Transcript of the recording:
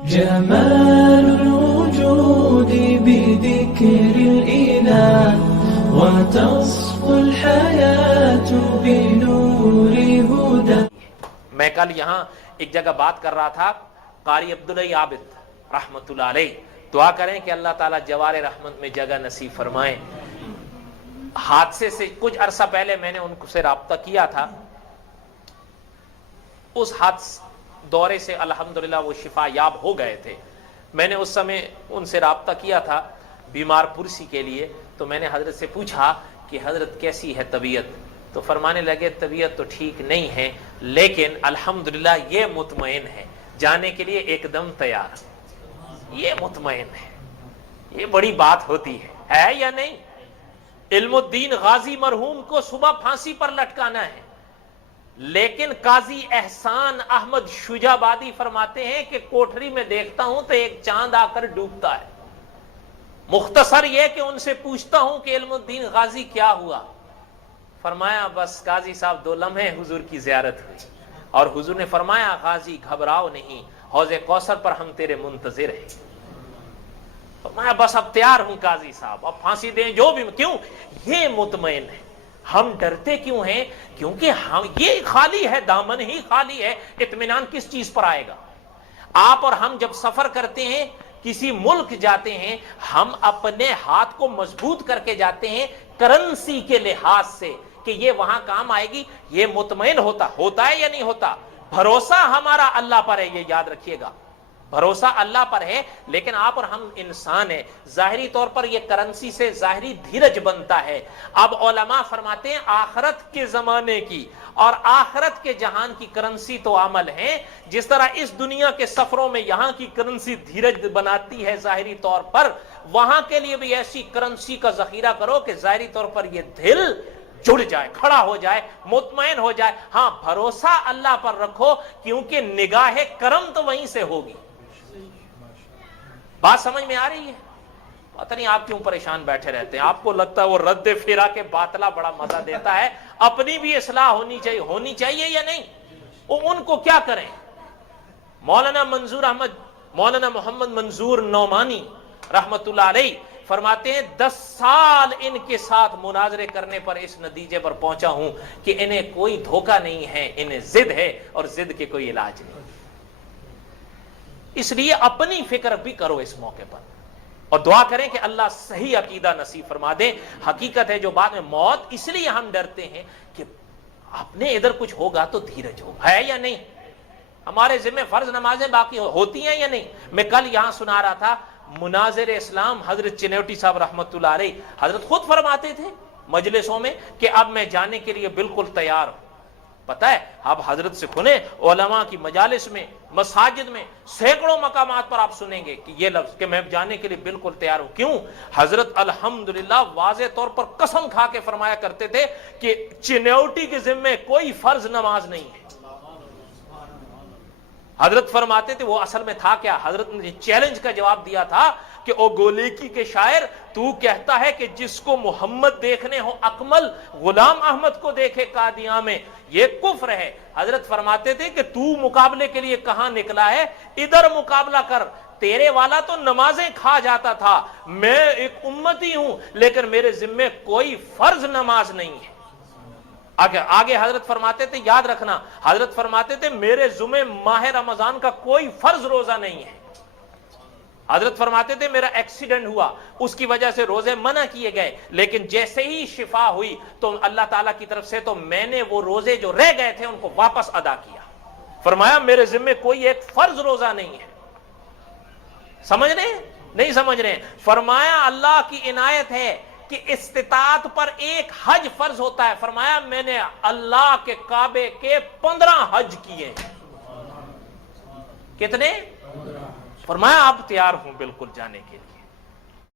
جمال الوجود بذكر الإله وتصفو الحياة بنور هدى. میں کل یہاں ایک جگہ بات کر رہا تھا، قاری عبداللہ عابد رحمت اللہ علیہ، دعا کریں کہ اللہ تعالیٰ جوار رحمت میں جگہ نصیب فرمائیں. حادثے سے کچھ عرصہ پہلے میں نے ان سے رابطہ کیا تھا. اس حادثے دورے سے الحمدللہ وہ شفا یاب ہو گئے تھے. میں نے اس سمے ان سے رابطہ کیا تھا بیمار پرسی کے لیے. تو میں نے حضرت سے پوچھا کہ حضرت کیسی ہے طبیعت؟ تو فرمانے لگے طبیعت تو ٹھیک نہیں ہے لیکن الحمدللہ یہ مطمئن ہے، جانے کے لیے ایک دم تیار، یہ مطمئن ہے. یہ بڑی بات ہوتی ہے یا نہیں؟ علم الدین غازی مرحوم کو صبح پھانسی پر لٹکانا ہے، لیکن قاضی احسان احمد شجابادی فرماتے ہیں کہ کوٹھری میں دیکھتا ہوں تو ایک چاند آ کر ڈوبتا ہے. مختصر یہ کہ ان سے پوچھتا ہوں کہ علم الدین غازی کیا ہوا؟ فرمایا بس قاضی صاحب 2 لمحے حضور کی زیارت ہوئی اور حضور نے فرمایا غازی گھبراؤ نہیں، حوض کوثر پر ہم تیرے منتظر ہیں. فرمایا بس اب تیار ہوں قاضی صاحب، اب پھانسی دیں جو بھی. کیوں؟ یہ مطمئن ہے. ہم ڈرتے کیوں ہیں؟ کیونکہ ہم یہ خالی ہے، دامن ہی خالی ہے. اطمینان کس چیز پر آئے گا؟ آپ اور ہم جب سفر کرتے ہیں، کسی ملک جاتے ہیں، ہم اپنے ہاتھ کو مضبوط کر کے جاتے ہیں کرنسی کے لحاظ سے کہ یہ وہاں کام آئے گی. یہ مطمئن ہوتا ہے یا نہیں ہوتا؟ بھروسہ ہمارا اللہ پر ہے، یہ یاد رکھیے گا. بھروسہ اللہ پر ہے، لیکن آپ اور ہم انسان ہیں. ظاہری طور پر یہ کرنسی سے ظاہری دھیرج بنتا ہے. اب علماء فرماتے ہیں آخرت کے زمانے کی اور آخرت کے جہان کی کرنسی تو عمل ہے. جس طرح اس دنیا کے سفروں میں یہاں کی کرنسی دھیرج بناتی ہے ظاہری طور پر، وہاں کے لیے بھی ایسی کرنسی کا ذخیرہ کرو کہ ظاہری طور پر یہ دل جڑ جائے، کھڑا ہو جائے، مطمئن ہو جائے. ہاں بھروسہ اللہ پر رکھو کیونکہ نگاہ کرم تو وہیں سے ہوگی. بات سمجھ میں آ رہی ہے؟ پتہ نہیں آپ کیوں پریشان بیٹھے رہتے ہیں. آپ کو لگتا ہے وہ رد پھیرا کے باطلا بڑا مزہ دیتا ہے. اپنی بھی اصلاح ہونی چاہیے یا نہیں؟ وہ ان کو کیا کریں؟ مولانا محمد منظور نعمانی رحمت اللہ علیہ فرماتے ہیں 10 سال ان کے ساتھ مناظرے کرنے پر اس نتیجے پر پہنچا ہوں کہ انہیں کوئی دھوکہ نہیں ہے، انہیں ضد ہے اور ضد کے کوئی علاج نہیں. اس لیے اپنی فکر بھی کرو اس موقع پر اور دعا کریں کہ اللہ صحیح عقیدہ نصیب فرما دے. حقیقت ہے جو بعد میں موت اس لیے ہم ڈرتے ہیں کہ اپنے ادھر کچھ ہوگا تو دھیرج ہو، ہے یا نہیں؟ ہمارے ذمہ فرض نمازیں باقی ہوتی ہیں یا نہیں؟ میں کل یہاں سنا رہا تھا مناظر اسلام حضرت چنوٹی صاحب رحمت اللہ علیہ، حضرت خود فرماتے تھے مجلسوں میں کہ اب میں جانے کے لیے بالکل تیار ہوں. پتہ ہے اب حضرت سے سنیں علماء کی مجالس میں، مساجد میں، سینکڑوں مقامات پر آپ سنیں گے کہ یہ لفظ کہ میں جانے کے لیے بالکل تیار ہوں. کیوں؟ حضرت الحمدللہ واضح طور پر قسم کھا کے فرمایا کرتے تھے کہ چنوٹی کے ذمے کوئی فرض نماز نہیں ہے. حضرت فرماتے تھے وہ اصل میں تھا کیا؟ حضرت نے چیلنج کا جواب دیا تھا کہ او گولیکی کے شاعر، تو کہتا ہے کہ جس کو محمد دیکھنے ہو اکمل، غلام احمد کو دیکھے قادیاں میں، یہ کفر ہے. حضرت فرماتے تھے کہ تو مقابلے کے لیے کہاں نکلا ہے؟ ادھر مقابلہ کر. تیرے والا تو نمازیں کھا جاتا تھا، میں ایک امتی ہوں لیکن میرے ذمے کوئی فرض نماز نہیں ہے. آگے حضرت فرماتے تھے، یاد رکھنا، حضرت فرماتے تھے میرے ذمہ ماہ رمضان کا کوئی فرض روزہ نہیں ہے. حضرت فرماتے تھے میرا ایکسیڈنٹ ہوا، اس کی وجہ سے روزے منع کیے گئے، لیکن جیسے ہی شفا ہوئی تو اللہ تعالیٰ کی طرف سے تو میں نے وہ روزے جو رہ گئے تھے ان کو واپس ادا کیا. فرمایا میرے ذمہ کوئی ایک فرض روزہ نہیں ہے. سمجھ رہے ہیں؟ نہیں سمجھ رہے ہیں؟ فرمایا اللہ کی عنایت ہے کہ استطاعت پر ایک حج فرض ہوتا ہے. فرمایا میں نے اللہ کے کعبے کے 15 حج کیے. کتنے؟ فرمایا اب تیار ہوں بالکل جانے کے لیے.